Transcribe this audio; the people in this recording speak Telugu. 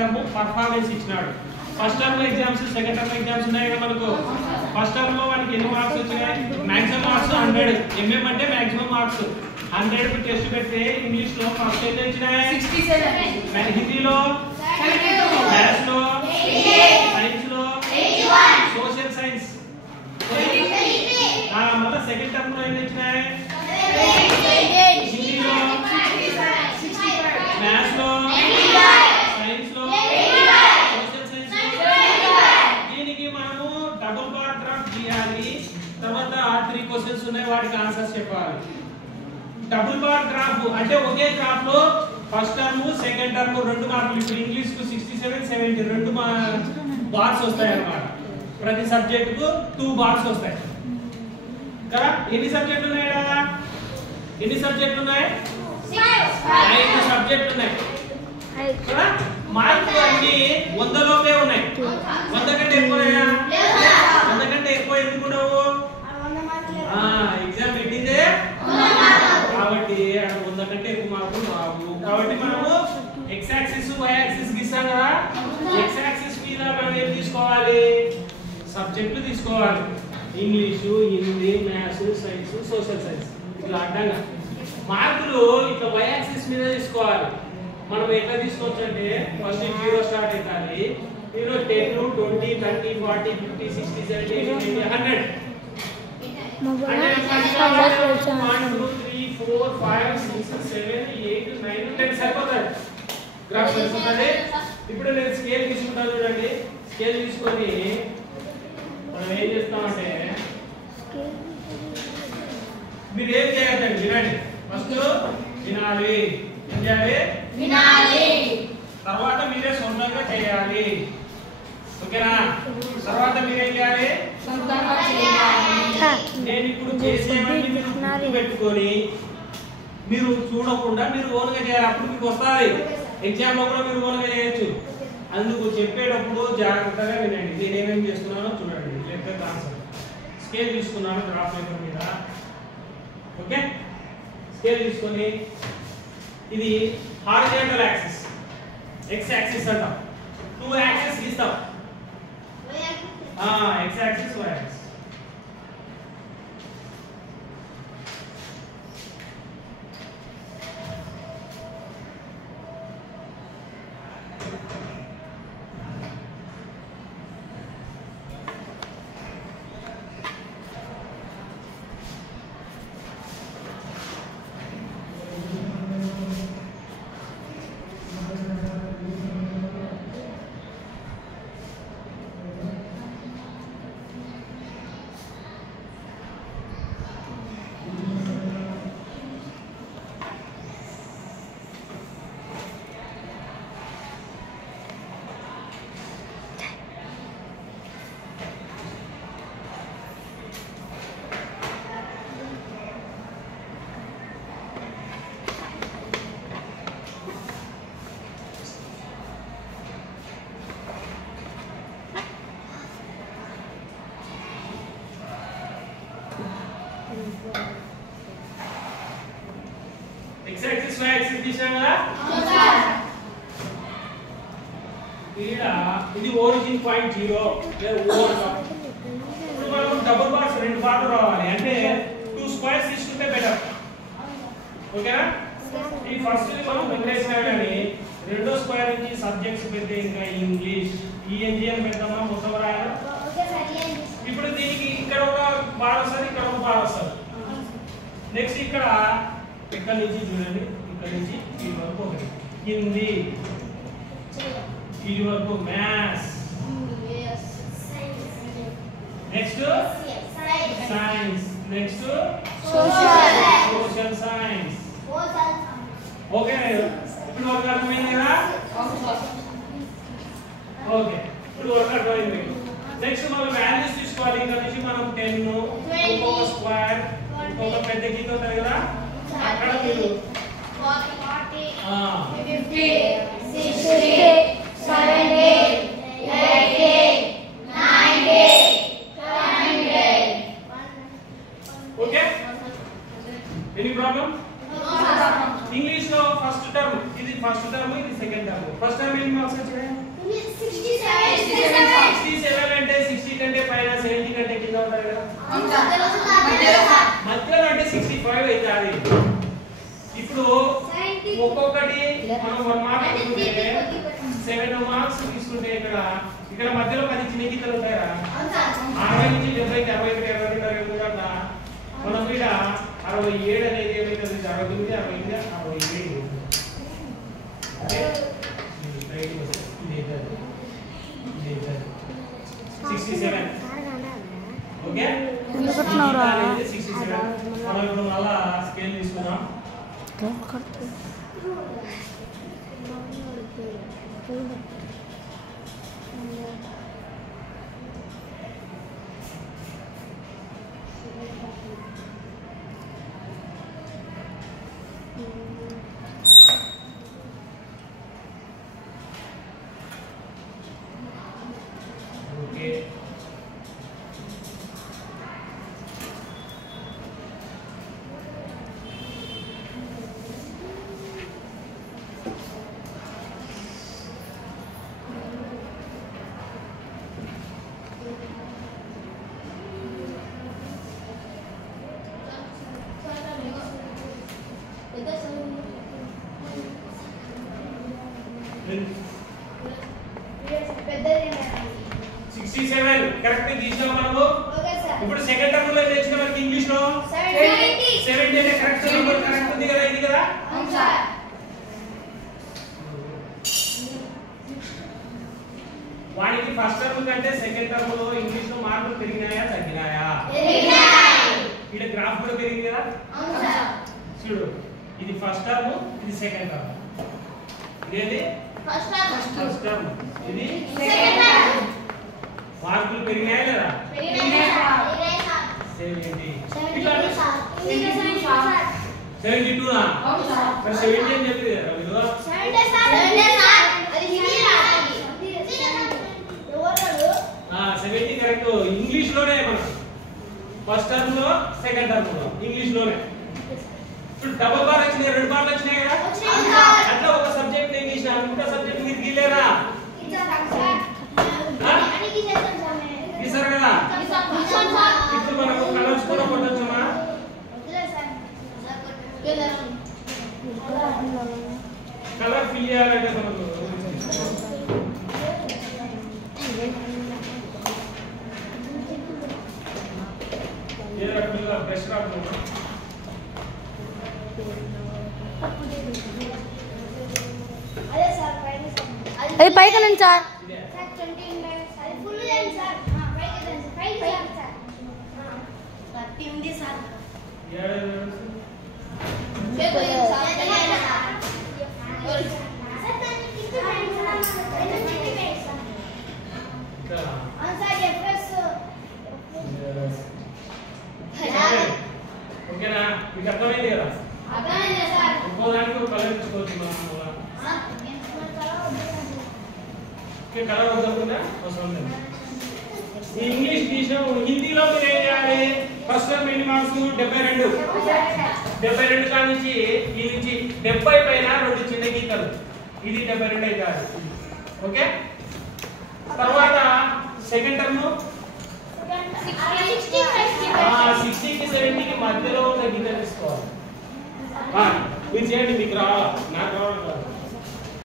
టర్మ్ పర్ఫార్మెన్స్ ఇచ్చినాడు. First term exams second term exams ఉన్నాయి కదా మనకు. ఫస్ట్ టర్మ్ లో మనకి ఎన్ని మార్క్స్ వచ్చినాయి? Maximum marks 100. ఎంఎం అంటే మాక్సిమం మార్క్స్ 100 కి టెస్ట్ పెడితే ఇంగ్లీష్ లో ఫస్ట్ ఎన్ని వచ్చినాయి? 67. హిందీలో 72. మ్యాథ్స్ లో 88. సైన్స్ లో 81. Social science 23. మళ్ళీ సెకండ్ టర్మ్ లో ఎన్ని వచ్చినాయి? 78. హిందీలో 65. మ్యాథ్స్ లో 95. సైన్స్ లో 85. సోషల్ సైన్స్ లో 75. దీనికి మనము డబుల్ బార్ గ్రాఫ్ గీయాలి. తర్వాత 3 క్వశ్చన్స్ ఉన్నాయి, వాటికి ఆన్సర్స్ చెప్పాలి. డబుల్ బార్ గ్రాఫ్ అంటే ఒకే గ్రాఫ్ లో ఫస్ట్ టర్మ్ సెకండ్ టర్మ్ 2 మార్కులు. ఇప్పుడు ఇంగ్లీష్ కు 67 70 2 బార్స్ వస్తాయి అన్నమాట. ప్రతి సబ్జెక్ట్ కు 2 బార్స్ వస్తాయి కదా. ఎన్ని సబ్జెక్టులు ఉన్నాయి కదా? ఎన్ని సబ్జెక్టులు ఉన్నాయి? 5 సబ్జెక్టులు ఉన్నాయి కదా. మార్కులు అన్ని 100 లోపే ఉన్నాయి. 100 కంటే ఎక్కువయా? 100 కంటే ఎక్కువ ఎందుకు ఉండవు? ఎగ్జామ్ పెట్టిందే కాబట్టి 100 కంటే ఎక్కువ మార్కులు రావు. కాబట్టి మనము ఎక్స్ యాక్సిస్ వై యాక్సిస్ గీస్తాం కదా. ఎక్స్ యాక్సిస్ మీద మనం ఏం తీసుకోవాలి? సబ్జెక్టులు తీసుకోవాలి. English, Hindi, maths, science, social science ఇలా అడ్డంగా. మార్కులు ఇట్లా వై యాక్సిస్ మీద తీసుకోవాలి. మనం ఎట్లా తీసుకోవచ్చు అంటే ఫస్ట్ 0 స్టార్ట్ అవుతుంది. 0 10 20 30 40 50 60 70 80 90 100. 1 2 3 4 5 6 7 8 9 10 సరిపోతుంది. గ్రాఫ్ సరిపోతుంది. ఇప్పుడు నేను స్కేల్ తీసుకుంటాను చూడండి. స్కేల్ తీసుకొని మనం ఏం చేస్తామంటే మీరు ఏం చేయాలండి వినండి. ఫస్ట్ వినాలి. ఏం చేయాలి? వినాలి. తర్వాత మీరే సొంతంగా చేయాలి. ఓకేనా? తర్వాత మీరేం చేయాలి? సొంతంగా చేయాలి. నేను ఇప్పుడు చేసేవన్నీ మీరు గుర్తు పెట్టుకొని మీరు చూడకుండా మీరు ఓన్గా చేయాలి. అప్పుడు మీకు వస్తుంది. ఎగ్జామ్ లో కూడా మీరు ఓన్గా చేయొచ్చు. అందుకు చెప్పేటప్పుడు జాగ్రత్తగా వినండి. నేను ఏమేమి చేస్తున్నానో చూడండి. లెక్క ఆన్సర్. స్కేల్ తీసుకున్నాను గ్రాఫ్ పేపర్ మీద. ఓకే, స్కేల్ తీసుకొని ఇది హారిజాంటల్ యాక్సిస్ ఎక్స్ యాక్సిస్ అంటాం. 2 యాక్సిస్ గీస్తాం. X axis Y axis. X axis y axis తీసాం కదా. ఇది origin point 0 లేదా O అంటాం. ఇప్పుడు మనం డబుల్ బార్స్ 2 బార్లు రావాలి అంటే 2 స్క్వేర్స్ తీసుకుంటే బెటర్. ఓకేనా? ఈ ఫస్ట్ ని మనం వదిలేసినా కానీ రెండో స్క్వేర్ నుంచి సబ్జెక్ట్స్ పెడితే ఇంకా ఇంగ్లీష్ ఈఎన్జీ అని పెడతామా మొత్తం రాయాలి. ఇప్పుడు దీనికి ఇక్కడ ఒక బార్ వస్తుంది, ఇక్కడ ఒక బార్ వస్తుంది. నెక్స్ట్ ఇక్కడ నుంచి చూడండి, ఇక్కడ నుంచి ఈ వరకు ఒకటి హిందీ, ఈ వరకు maths, next science, next social science. Okay, ఇప్పుడు వరకు అర్థమైంది కదా? ఓకే, ఇప్పుడు వరకు అర్థమైంది మీకు. నెక్స్ట్ మనం వాల్యూస్ తీసుకోవాలి. ఇక్కడ నుంచి మనం 10 ఇంకొక స్క్వేర్ ఇంకొక పెద్ద గీత ఉంటుంది కదా, అక్కడ మీరు 40 50 60 70 80 90 100. Okay, any problem? ఇంగ్లీష్ లో ఫస్ట్ టర్మ్ ఇది, ఫస్ట్ టర్మ్ ఇది, సెకండ్ టర్మ్. ఫస్ట్ టర్మ్ ఎన్ని మార్క్స్ వచ్చాయి? మధ్యలో అంటే 65 అవుతుంది. ఇప్పుడు ఒక్కొక్కటి మనం 1 మార్క్ తీసుకుంటే 7 మార్క్స్ తీసుకుంటే ఇక్కడ మధ్యలో 10 చిన్న గీతలు ఉంటాయా? 60 నుంచి 70 కి 61 22 23 అట్లా మనం ఇక్కడ 67 అనేది ఏమైతుంది? 69 68 67 రైట్ ఇది 67 ఓకే ఎందుకుంటున్నారా 67 మనం ఇప్పుడు మళ్ళా స్కేల్ తీసుకుందాం. కరెక్ట్ తీసాం మనము. ఇప్పుడు సెకండ్ టర్మ్ లో తెచ్చిన మనకి ఇంగ్లీష్ లో 70 అనే కరెక్ట్ నెంబర్ కరెక్ట్ ఉంది కదా? ఇది కదా? అవును సార్. వానికి ఫస్ట్ టర్మ్ కంటే సెకండ్ టర్మ్ లో ఇంగ్లీష్ లో మార్కులు పెరిగినాయా తగ్గినాయా? పెరిగినాయి. ఇక్కడ గ్రాఫ్ కూడా పెరిగింది కదా? అవును సార్. చూడు ఇది ఫస్ట్ టర్మ్ ఇది సెకండ్ టర్మ్. ఇదేంటి? ఫస్ట్ టర్మ్ ఇది సెకండ్ టర్మ్. మార్కులు పెరిగినాయా లేదా? పెరిగినాయి సార్. 70 సార్. 72 నా? అవును సార్. మరి 70 అని చెప్పి కదా మీరు? 70 సార్. 70 సార్. అది హిందీ రాదు. ఎవరు? 70 కరెక్ట్. ఇంగ్లీష్ లోనే మనం ఫస్ట్ టర్మ్ లో సెకండ్ టర్మ్ లో ఇంగ్లీష్ లోనే. ఇప్పుడు డబుల్ బార్ వచ్చినాయి, 2 బార్లు వచ్చినాయి కదా? అవును సార్. అట్లా ఒక సబ్జెక్ట్ ఇంగ్లీష్ ఇంకో సబ్జెక్ట్ మీరు గీలేరా? గీసారు కదా? ఇప్పుడు మనకు కలర్స్ కూడా కొట్టొచ్చుమా? కలర్ ఫిల్ చేయాలంటే మనకు ఏ రకంగా బ్రష్ రాకుండా అది పైకి రండి సార్. ఓకేనా? మీకు అర్థమైంది కదా? ఇంకో దానికి ఒక కలర్ తీసుకోవచ్చు మనం. కలర్ వద్దకుండా అవసరం లేదు. ఈ ఇంగ్లీష్ తీసాం. హిందీలో మీరు ఏం చేయాలి? ఫస్ట్ టర్మ్ ఎన్ని మార్క్స్? 72. 72 కా నుంచి ఈ నుంచి 70 పైన 2 చిన్న గీతలు. ఇది 72 అవుతారు. ఓకే. తర్వాత సెకండ్ టర్మ్ 60 కి 70 కి మధ్యలో ఉన్న గీత తీసుకోవాలి. మీరు చేయండి, మీకు రావాలి, నాకు రావాలి కాదు.